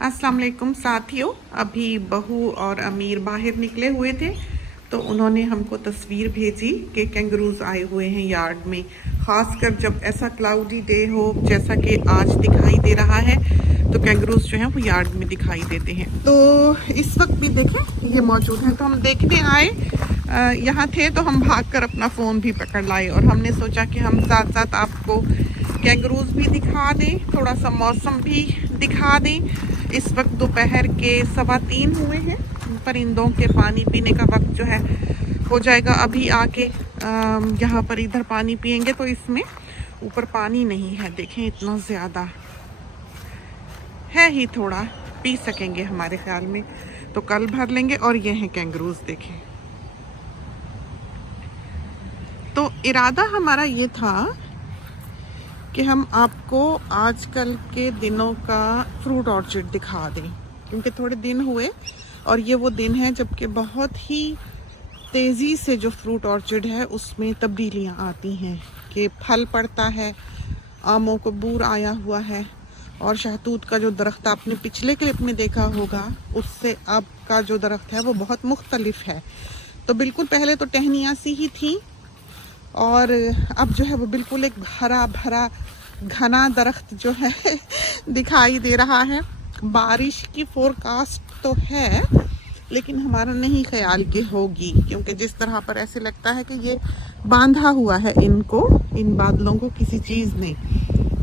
अस्सलाम वालेकुम साथियों, अभी बहू और अमीर बाहर निकले हुए थे तो उन्होंने हमको तस्वीर भेजी कि कैंगरूज आए हुए हैं यार्ड में। ख़ासकर जब ऐसा क्लाउडी डे हो जैसा कि आज दिखाई दे रहा है तो कैंगरूज जो हैं वो यार्ड में दिखाई देते हैं। तो इस वक्त भी देखें ये मौजूद हैं, तो हम देखने आए, यहाँ थे तो हम भागकर अपना फ़ोन भी पकड़ लाए और हमने सोचा कि हम साथ साथ आपको कैंगरूज भी दिखा दें, थोड़ा सा मौसम भी दिखा दें। इस वक्त दोपहर के 3:15 हुए हैं। परिंदों के पानी पीने का वक्त जो है हो जाएगा। अभी आके यहाँ पर इधर पानी पियेंगे तो इसमें ऊपर पानी नहीं है, देखें इतना ज़्यादा है ही, थोड़ा पी सकेंगे हमारे ख्याल में, तो कल भर लेंगे। और ये हैं कैंगरूज, देखें। तो इरादा हमारा ये था कि हम आपको आजकल के दिनों का फ्रूट ऑर्चर्ड दिखा दें, क्योंकि थोड़े दिन हुए और ये वो दिन है जबकि बहुत ही तेज़ी से जो फ्रूट ऑर्चर्ड है उसमें तब्दीलियां आती हैं कि फल पड़ता है, आमों को बूर आया हुआ है और शहतूत का जो दरख्त आपने पिछले क्लिप में देखा होगा उससे अब का जो दरख्त है वो बहुत मुख्तलिफ है। तो बिल्कुल पहले तो टहनियाँ सी ही थी और अब जो है वो बिल्कुल एक हरा भरा घना दरख्त जो है दिखाई दे रहा है। बारिश की फोरकास्ट तो है लेकिन हमारा नहीं ख्याल कि होगी, क्योंकि जिस तरह पर ऐसे लगता है कि ये बांधा हुआ है इनको, इन बादलों को किसी चीज़ ने।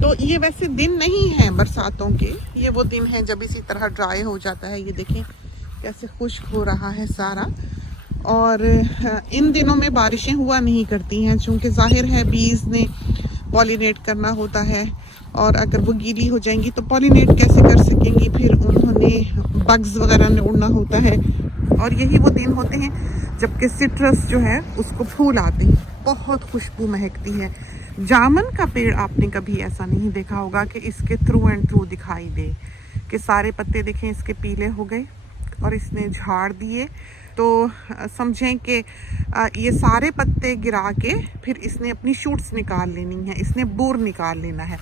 तो ये वैसे दिन नहीं है बरसातों के, ये वो दिन है जब इसी तरह ड्राई हो जाता है। ये देखें कैसे खुश्क हो रहा है सारा। और इन दिनों में बारिशें हुआ नहीं करती हैं, चूँकि जाहिर है बीज ने पॉलिनेट करना होता है और अगर वो गीली हो जाएंगी तो पॉलिनेट कैसे कर सकेंगी, फिर उन्होंने बग्स वगैरह ने उड़ना होता है। और यही वो दिन होते हैं जबकि सिट्रस जो है उसको फूल आते हैं, बहुत खुशबू महकती है। जामुन का पेड़ आपने कभी ऐसा नहीं देखा होगा कि इसके थ्रू एंड थ्रू दिखाई दे कि सारे पत्ते देखें इसके पीले हो गए और इसने झाड़ दिए। तो समझें कि ये सारे पत्ते गिरा के फिर इसने अपनी शूट्स निकाल लेनी है, इसने बूर निकाल लेना है।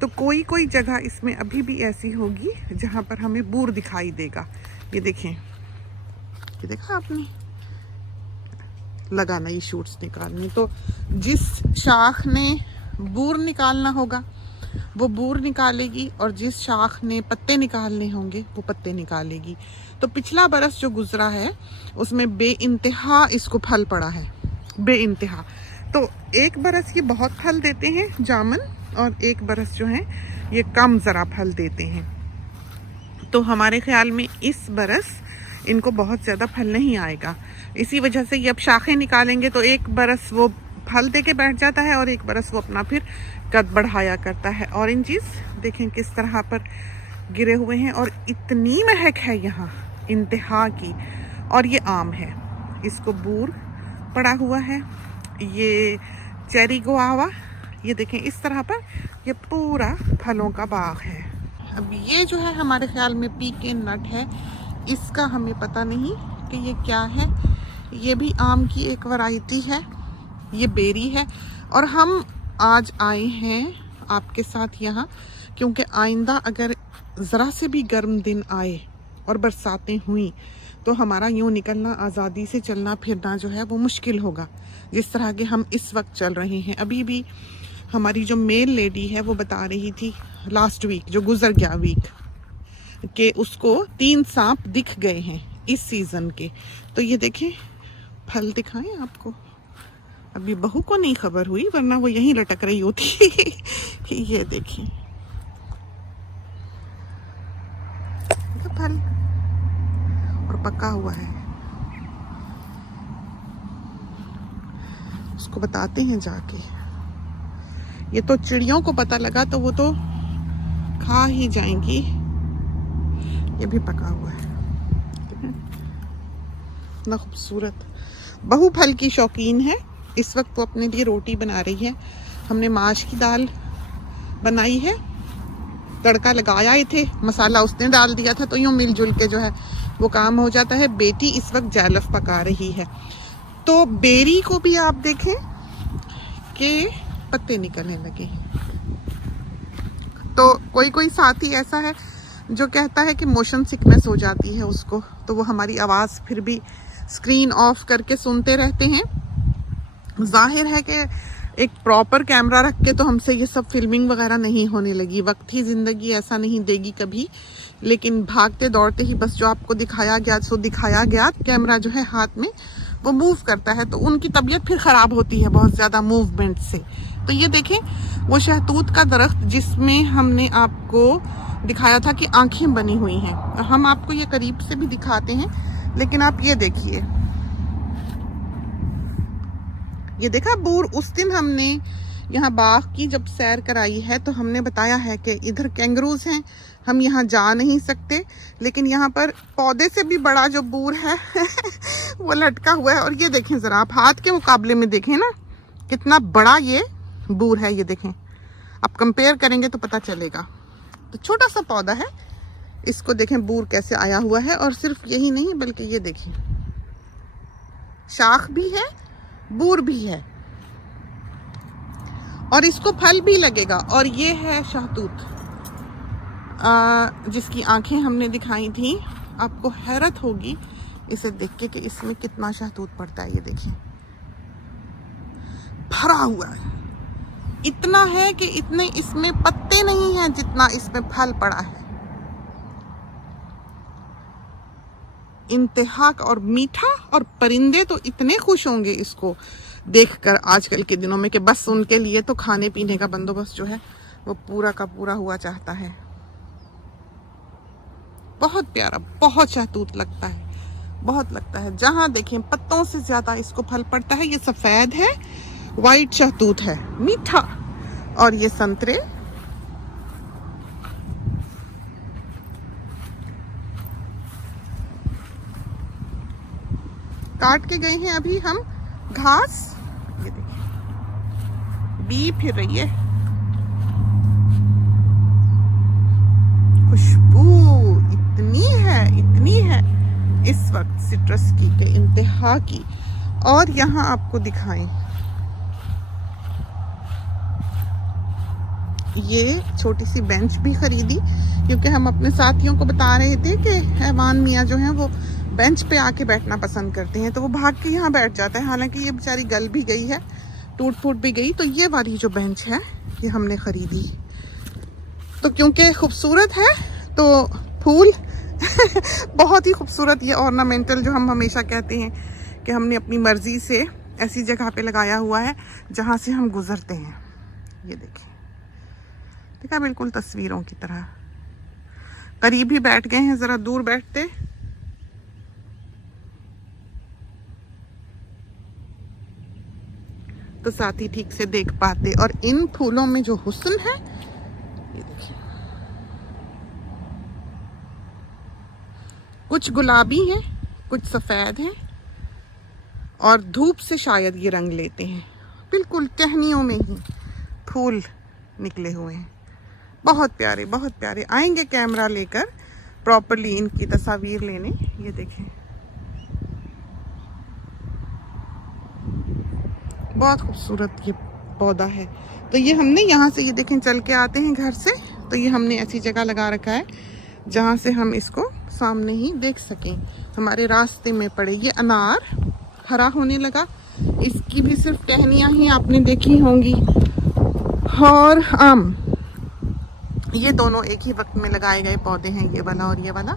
तो कोई कोई जगह इसमें अभी भी ऐसी होगी जहाँ पर हमें बूर दिखाई देगा। ये देखें, ये देखा आपने, लगा नई शूट्स निकालने। तो जिस शाख ने बूर निकालना होगा वो बूर निकालेगी और जिस शाख ने पत्ते निकालने होंगे वो पत्ते निकालेगी। तो पिछला बरस जो गुजरा है उसमें बेइंतहा इसको फल पड़ा है, बेइंतहा। तो एक बरस ये बहुत फल देते हैं जामुन और एक बरस जो है ये कम ज़रा फल देते हैं। तो हमारे ख्याल में इस बरस इनको बहुत ज़्यादा फल नहीं आएगा, इसी वजह से ये अब शाखें निकालेंगे तो एक बरस वो फल दे के बैठ जाता है और एक बरस वो अपना फिर कद बढ़ाया करता है। ऑरेंजेस देखें किस तरह पर गिरे हुए हैं और इतनी महक है यहाँ इंतहा की। और ये आम है, इसको बूर पड़ा हुआ है। ये चेरी गुआवा, ये देखें इस तरह पर ये पूरा फलों का बाग है। अब ये जो है हमारे ख्याल में पीके नट है, इसका हमें पता नहीं कि ये क्या है। ये भी आम की एक वैरायटी है, ये बेरी है। और हम आज आए हैं आपके साथ यहाँ क्योंकि आइंदा अगर ज़रा से भी गर्म दिन आए और बरसातें हुई तो हमारा यूँ निकलना, आज़ादी से चलना फिरना जो है वो मुश्किल होगा, जिस तरह के हम इस वक्त चल रहे हैं। अभी भी हमारी जो मेल लेडी है वो बता रही थी लास्ट वीक जो गुजर गया वीक कि उसको 3 सांप दिख गए हैं इस सीज़न के। तो ये देखें फल दिखाएं आपको, अभी बहू को नहीं खबर हुई वरना वो यहीं लटक रही होती कि ये देखिए फल और पका हुआ है। उसको बताते हैं जाके, ये तो चिड़ियों को पता लगा तो वो तो खा ही जाएंगी। ये भी पका हुआ है, इतना खूबसूरत। बहू फल की शौकीन है, इस वक्त वो अपने लिए रोटी बना रही है। हमने माश की दाल बनाई है, तड़का लगाया ही थे, मसाला उसने डाल दिया था, तो यूँ मिलजुल के जो है वो काम हो जाता है। बेटी इस वक्त जैलफ पका रही है। तो बेरी को भी आप देखें कि पत्ते निकलने लगे। तो कोई कोई साथी ऐसा है जो कहता है कि मोशन सिकनेस हो जाती है उसको, तो वो हमारी आवाज़ फिर भी स्क्रीन ऑफ करके सुनते रहते हैं। जाहिर है कि एक प्रॉपर कैमरा रख के तो हमसे ये सब फिल्मिंग वगैरह नहीं होने लगी। वक्त ही ज़िंदगी ऐसा नहीं देगी कभी, लेकिन भागते दौड़ते ही बस जो आपको दिखाया गया सो दिखाया गया। कैमरा जो है हाथ में वो मूव करता है, तो उनकी तबीयत फिर ख़राब होती है बहुत ज़्यादा मूवमेंट से। तो ये देखें वो शहतूत का दरख्त जिसमें हमने आपको दिखाया था कि आँखें बनी हुई हैं, हम आपको ये करीब से भी दिखाते हैं। लेकिन आप ये देखिए, ये देखा बूर। उस दिन हमने यहाँ बाग की जब सैर कराई है तो हमने बताया है कि इधर कैंगरूज हैं, हम यहाँ जा नहीं सकते, लेकिन यहाँ पर पौधे से भी बड़ा जो बूर है वो लटका हुआ है। और ये देखें ज़रा, आप हाथ के मुकाबले में देखें ना कितना बड़ा ये बूर है। ये देखें, आप कंपेयर करेंगे तो पता चलेगा। तो छोटा सा पौधा है, इसको देखें बूर कैसे आया हुआ है। और सिर्फ यही नहीं बल्कि ये देखिए शाख भी है, बूर भी है, और इसको फल भी लगेगा। और ये है शहतूत जिसकी आंखें हमने दिखाई थी। आपको हैरत होगी इसे देख के कि इसमें कितना शहतूत पड़ता है। ये देखिए भरा हुआ है, इतना है कि इतने इसमें पत्ते नहीं हैं जितना इसमें फल पड़ा है। इंतहा और मीठा, और परिंदे तो इतने खुश होंगे इसको देखकर आजकल के दिनों में कि बस उनके लिए तो खाने पीने का बंदोबस्त जो है वो पूरा का पूरा हुआ चाहता है। बहुत प्यारा, बहुत शहतूत लगता है, बहुत लगता है। जहां देखें पत्तों से ज्यादा इसको फल पड़ता है। ये सफेद है, वाइट शहतूत है, मीठा। और ये संतरे, काट के गए हैं अभी हम घास। ये देखिए बी फिर रही है, खुशबू इतनी है इस वक्त सिट्रस की के इंतहा की। और यहाँ आपको दिखाएं, ये छोटी सी बेंच भी खरीदी क्योंकि हम अपने साथियों को बता रहे थे कि हैवान मियाँ जो हैं वो बेंच पे आके बैठना पसंद करते हैं, तो वो भाग के यहाँ बैठ जाता है। हालांकि ये बेचारी गल भी गई है, टूट फूट भी गई। तो ये वाली जो बेंच है ये हमने खरीदी, तो क्योंकि खूबसूरत है तो फूल बहुत ही खूबसूरत, ये ऑर्नामेंटल जो हम हमेशा कहते हैं कि हमने अपनी मर्जी से ऐसी जगह पे लगाया हुआ है जहाँ से हम गुजरते हैं। ये देखिए, देखा बिल्कुल तस्वीरों की तरह। करीब ही बैठ गए हैं, ज़रा दूर बैठते तो साथ ही ठीक से देख पाते। और इन फूलों में जो हुस्न है, ये देखिए कुछ गुलाबी हैं, कुछ सफ़ेद हैं, और धूप से शायद ये रंग लेते हैं। बिल्कुल टहनियों में ही फूल निकले हुए हैं, बहुत प्यारे, बहुत प्यारे। आएंगे कैमरा लेकर प्रॉपरली इनकी तस्वीर लेने। ये देखें बहुत खूबसूरत ये पौधा है। तो ये हमने यहाँ से, ये देखें चल के आते हैं घर से, तो ये हमने ऐसी जगह लगा रखा है जहाँ से हम इसको सामने ही देख सकें, हमारे रास्ते में पड़े। ये अनार हरा होने लगा, इसकी भी सिर्फ टहनियाँ ही आपने देखी होंगी। और आम, ये दोनों एक ही वक्त में लगाए गए पौधे हैं, ये वाला और ये वाला,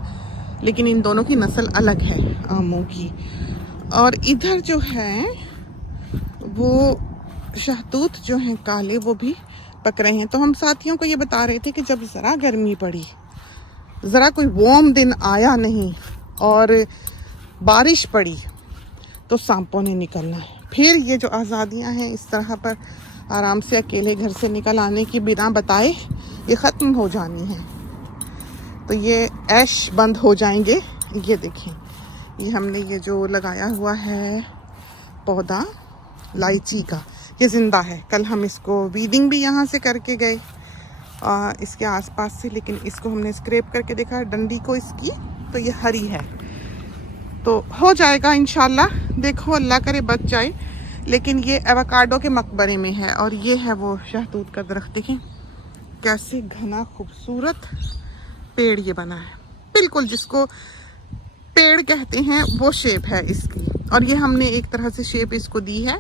लेकिन इन दोनों की नस्ल अलग है आमों की। और इधर जो है वो शहतूत जो हैं काले, वो भी पक रहे हैं। तो हम साथियों को ये बता रहे थे कि जब ज़रा गर्मी पड़ी, ज़रा कोई वार्म दिन आया नहीं और बारिश पड़ी, तो सांपों ने निकलना है। फिर ये जो आज़ादियाँ हैं इस तरह पर आराम से अकेले घर से निकल आने की बिना बताए, ये ख़त्म हो जानी है। तो ये ऐश बंद हो जाएंगे। ये देखें, ये हमने ये जो लगाया हुआ है पौधा लाइची का, ये ज़िंदा है। कल हम इसको वीडिंग भी यहाँ से करके गए इसके आसपास से, लेकिन इसको हमने स्क्रैप करके देखा डंडी को इसकी, तो ये हरी है। तो हो जाएगा इंशाल्लाह, देखो अल्लाह करे बच जाए। लेकिन ये एवोकाडो के मकबरे में है। और ये है वो शहतूत का दरख्त, देखें कैसे घना खूबसूरत पेड़ ये बना है, बिल्कुल जिसको पेड़ कहते हैं वो शेप है इसकी। और ये हमने एक तरह से शेप इसको दी है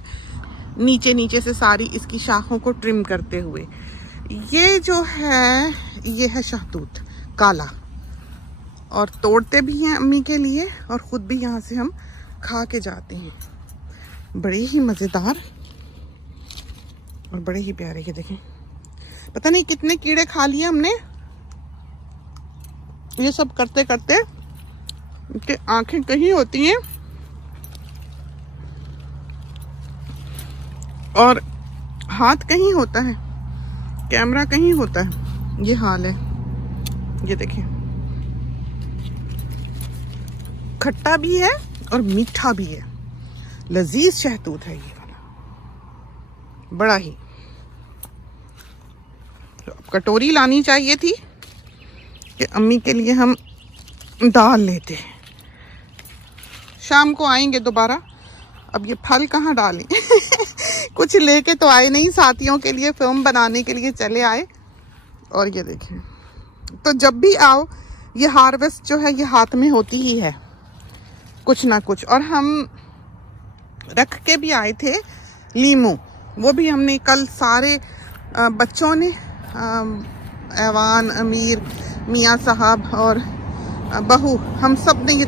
नीचे नीचे से सारी इसकी शाखों को ट्रिम करते हुए। ये जो है ये है शहतूत काला, और तोड़ते भी हैं अम्मी के लिए और ख़ुद भी यहाँ से हम खा के जाते हैं। बड़े ही मज़ेदार और बड़े ही प्यारे। ये देखें, पता नहीं कितने कीड़े खा लिए हमने ये सब करते करते कि आंखें कहीं होती हैं और हाथ कहीं होता है, कैमरा कहीं होता है। ये हाल है। ये देखें, खट्टा भी है और मीठा भी है, लजीज शहतूत है ये वाला, बड़ा ही। तो अब कटोरी लानी चाहिए थी कि अम्मी के लिए हम दाल लेते हैं। शाम को आएंगे दोबारा। अब ये फल कहाँ डालें कुछ लेके तो आए नहीं, साथियों के लिए फिल्म बनाने के लिए चले आए। और ये देखें, तो जब भी आओ ये हार्वेस्ट जो है ये हाथ में होती ही है कुछ ना कुछ। और हम रख के भी आए थे लीमू, वो भी हमने कल सारे बच्चों ने, ऐवान, अमीर, मियाँ साहब और बहू, हम सब ने ये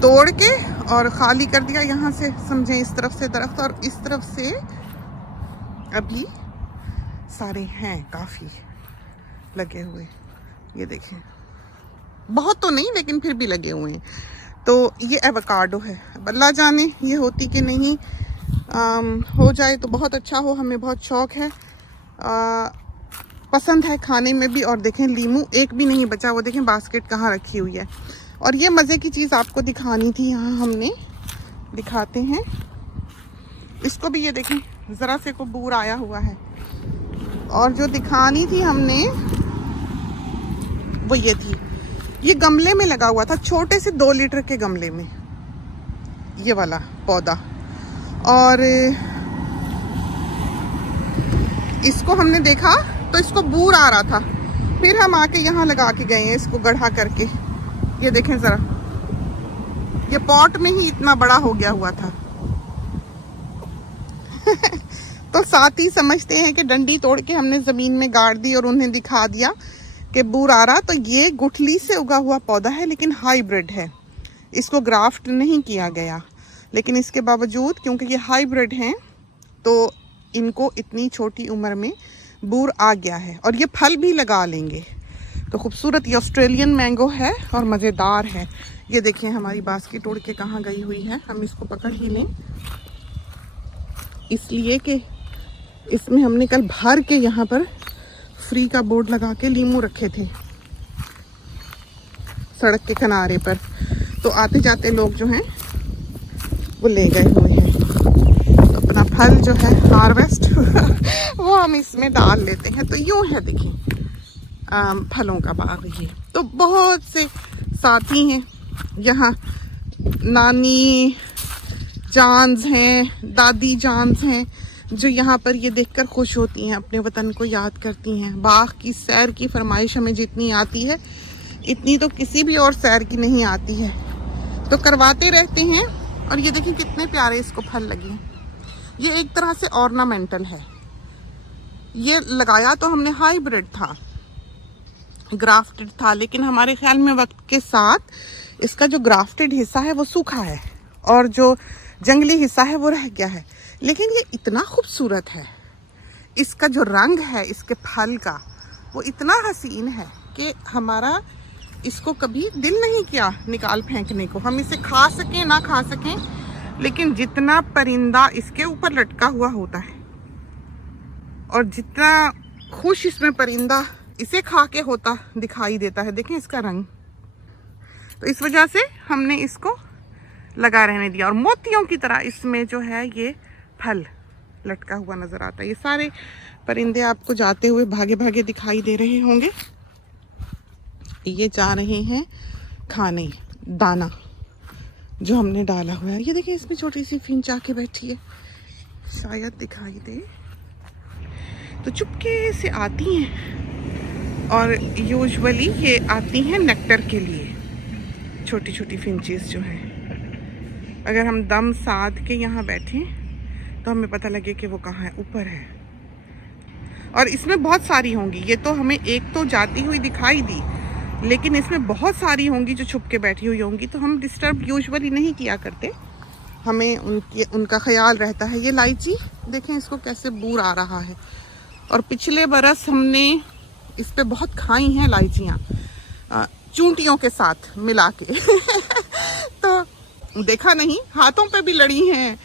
तोड़ के और ख़ाली कर दिया यहाँ से, समझें इस तरफ से दरख्त और इस तरफ से अभी सारे हैं काफ़ी लगे हुए। ये देखें, बहुत तो नहीं लेकिन फिर भी लगे हुए हैं। तो ये एवोकाडो है, अब अल्लाह जाने ये होती कि नहीं, हो जाए तो बहुत अच्छा हो, हमें बहुत शौक़ है, पसंद है खाने में भी। और देखें लीमू एक भी नहीं बचा, वो देखें बास्केट कहाँ रखी हुई है। और ये मज़े की चीज़ आपको दिखानी थी, यहाँ हमने दिखाते हैं इसको भी। ये देखें ज़रा से को बूर आया हुआ है। और जो दिखानी थी हमने वो ये थी, ये गमले में लगा हुआ था, छोटे से 2 लीटर के गमले में ये वाला पौधा। और इसको हमने देखा तो इसको बूर आ रहा था, फिर हम आके यहाँ लगा के गए हैं इसको गढ़ा करके। ये देखें ज़रा, ये पॉट में ही इतना बड़ा हो गया हुआ था तो साथ ही समझते हैं कि डंडी तोड़ के हमने ज़मीन में गाड़ दी और उन्हें दिखा दिया कि बूर आ रहा। तो ये गुठली से उगा हुआ पौधा है लेकिन हाइब्रिड है, इसको ग्राफ्ट नहीं किया गया। लेकिन इसके बावजूद क्योंकि ये हाइब्रिड हैं तो इनको इतनी छोटी उम्र में बूर आ गया है और ये फल भी लगा लेंगे। तो खूबसूरत ये ऑस्ट्रेलियन मैंगो है और मज़ेदार है। ये देखिए हमारी बास्केट उड़ के कहाँ गई हुई है, हम इसको पकड़ ही लें इसलिए कि इसमें हमने कल भर के यहाँ पर फ्री का बोर्ड लगा के लीमू रखे थे सड़क के किनारे पर। तो आते जाते लोग जो हैं वो ले गए हुए हैं। तो अपना फल जो है हार्वेस्ट वो हम इसमें डाल लेते हैं। तो यूँ है देखिए फलों का बाग ये। तो बहुत से साथी हैं यहाँ, नानी जानस हैं, दादी जानस हैं, जो यहाँ पर ये देखकर खुश होती हैं, अपने वतन को याद करती हैं। बाग की सैर की फरमाइश हमें जितनी आती है इतनी तो किसी भी और सैर की नहीं आती है, तो करवाते रहते हैं। और ये देखिए कितने प्यारे इसको फल लगे हैं। ये एक तरह से ऑर्नामेंटल है। ये लगाया तो हमने हाइब्रिड था, ग्राफ्टेड था, लेकिन हमारे ख्याल में वक्त के साथ इसका जो ग्राफ्टेड हिस्सा है वो सूखा है और जो जंगली हिस्सा है वो रह गया है। लेकिन ये इतना खूबसूरत है, इसका जो रंग है इसके फल का वो इतना हसीन है कि हमारा इसको कभी दिल नहीं किया निकाल फेंकने को। हम इसे खा सकें ना खा सकें, लेकिन जितना परिंदा इसके ऊपर लटका हुआ होता है और जितना खुश इसमें परिंदा इसे खा के होता दिखाई देता है, देखें इसका रंग। तो इस वजह से हमने इसको लगा रहने दिया। और मोतियों की तरह इसमें जो है ये फल लटका हुआ नज़र आता है। ये सारे परिंदे आपको जाते हुए भागे भागे दिखाई दे रहे होंगे। ये जा रहे हैं खाने दाना जो हमने डाला हुआ है। ये देखिए इसमें छोटी सी फिंच आके बैठी है, शायद दिखाई दे। तो चुपके से आती हैं और यूजुअली ये आती हैं नेक्टर के लिए, छोटी छोटी फिंचेस जो हैं। अगर हम दम साध के यहाँ बैठें तो हमें पता लगे कि वो कहाँ है, ऊपर है। और इसमें बहुत सारी होंगी, ये तो हमें एक तो जाती हुई दिखाई दी, लेकिन इसमें बहुत सारी होंगी जो छुप के बैठी हुई होंगी। तो हम डिस्टर्ब यूजुअली नहीं किया करते, हमें उनका ख्याल रहता है। ये इलायची देखें, इसको कैसे बूर आ रहा है। और पिछले बरस हमने इस पे बहुत खाई हैं इलायचियाँ, चूंटियों के साथ मिला के तो देखा नहीं, हाथों पे भी लड़ी हैं,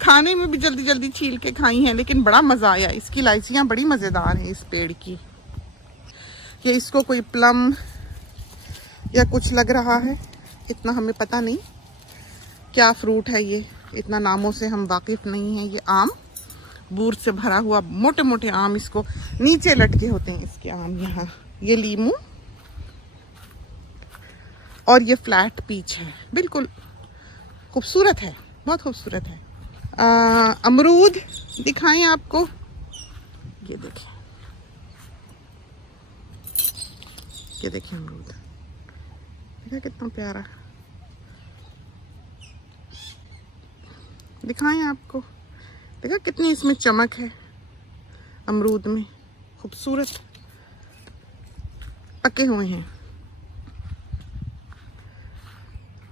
खाने में भी जल्दी जल्दी छील के खाई हैं, लेकिन बड़ा मज़ा आया। इसकी इलायचियाँ बड़ी मज़ेदार हैं इस पेड़ की। ये इसको कोई प्लम या कुछ लग रहा है, इतना हमें पता नहीं क्या फ्रूट है ये, इतना नामों से हम वाकिफ़ नहीं हैं। ये आम, बूर से भरा हुआ मोटे मोटे आम, इसको नीचे लटके होते हैं इसके आम यहाँ। ये लीमू और ये फ्लैट पीच है, बिल्कुल खूबसूरत है, बहुत खूबसूरत है। अमरूद दिखाएं आपको, ये देखिए, ये देखिए अमरूद, देखा कितना प्यारा। दिखाएं आपको, देखा कितनी इसमें चमक है अमरूद में, खूबसूरत पके हुए हैं।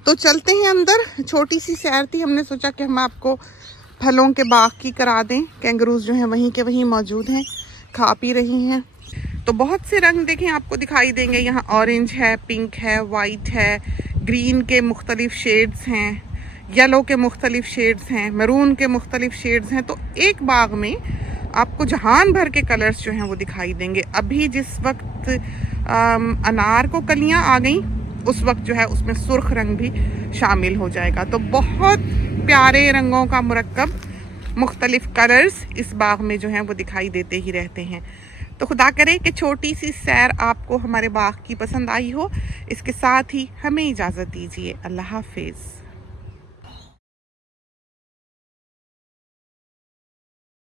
तो चलते हैं अंदर, छोटी सी सैर थी, हमने सोचा कि हम आपको फलों के बाग की करा दें। कैंगरूज जो हैं वहीं के वहीं मौजूद हैं, खा पी रही हैं। तो बहुत से रंग देखें आपको दिखाई देंगे यहाँ, ऑरेंज है, पिंक है, वाइट है, ग्रीन के मुख्तलिफ शेड्स हैं, येलो के मुख्तलिफ शेड्स हैं, मैरून के मुख्तलिफ शेड्स हैं। तो एक बाग में आपको जहान भर के कलर्स जो हैं वो दिखाई देंगे। अभी जिस वक्त अनार को कलियां आ गई, उस वक्त जो है उसमें सुर्ख रंग भी शामिल हो जाएगा। तो बहुत प्यारे रंगों का मुरक्कब, मुख्तलिफ कलर्स इस बाग में जो हैं वो दिखाई देते ही रहते हैं। तो खुदा करे कि छोटी सी सैर आपको हमारे बाग की पसंद आई हो। इसके साथ ही हमें इजाज़त दीजिए। अल्लाह हाफिज़।